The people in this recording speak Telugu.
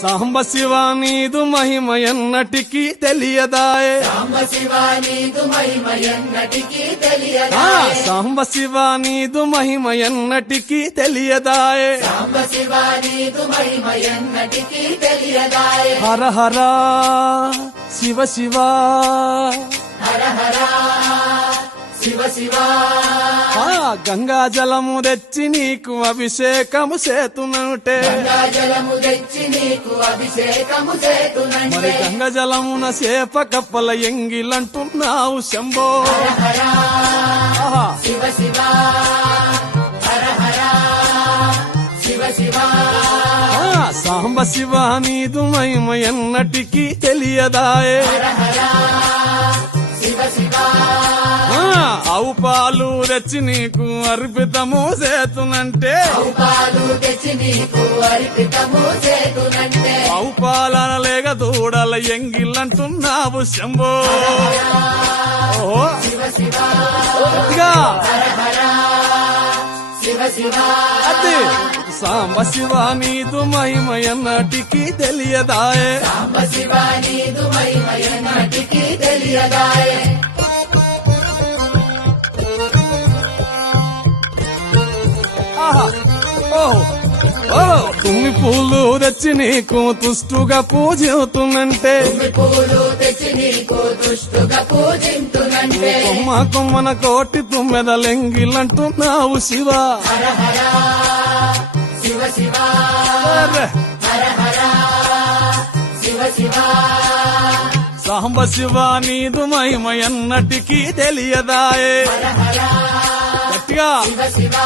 సాంబ శివ నీదు మహిమ ఎన్నటికీ తెలియదాయే సాంబ శివ నీదు మహిమ ఎన్నటికీ తెలియదాయే సాంబ శివ నీదు మహిమ ఎన్నటికీ తెలియదాయే సాంబ శివ నీదు మహిమ ఎన్నటికీ తెలియదాయే హర హర శివ శివ హర హర శివ శివ గంగా జలము తెచ్చి నీకు అభిషేకము చేతునంటే గంగా జలము తెచ్చి నీకు అభిషేకము చేతునంటే మరి గంగా జలమున చేప కప్పల ఎంగిలంటున్నావు శంభో హర హర ఆహా. శివ శివ హర హర శివ శివ సాంబ శివ నీదు మహిమ ఎన్నటికీ తెలియదాయే హర హర శివ శివ ఆవు పాలు తెచ్చి నీకు అర్పితము చేతునంటే పాలు తెచ్చి నీకు అర్పితము చేతునంటే ఆవు పాలన లేక దూడల ఎంగిలంటున్నావు శంభో ఓహో శివ శివ గట్టిగా. హర హర శివ శివ అది సాంబ శివ నీదు మహిమ ఎన్నటికీ తెలియదాయే సాంబ శివ నీదు మహిమ ఎన్నటికీ తెలియదాయే ఆహా. ఓహో ఓహో తుమ్మి పూలు తెచ్చి నీకు తుష్టుగా పూజవుతున్నంటే పూలు తెచ్చి నీకు దుష్టుగా పూజింతునంటే కొమ్మ కొమ్మన కోటి తుమ్మెదలెంగిలంటున్నావు శివ హర హర శివ శివ అర్రె. హర హర శివ శివ సాంబ శివ నీదు మహిమ ఎన్నటికీ తెలియదాయే హర హర గట్టిగా శివ శివ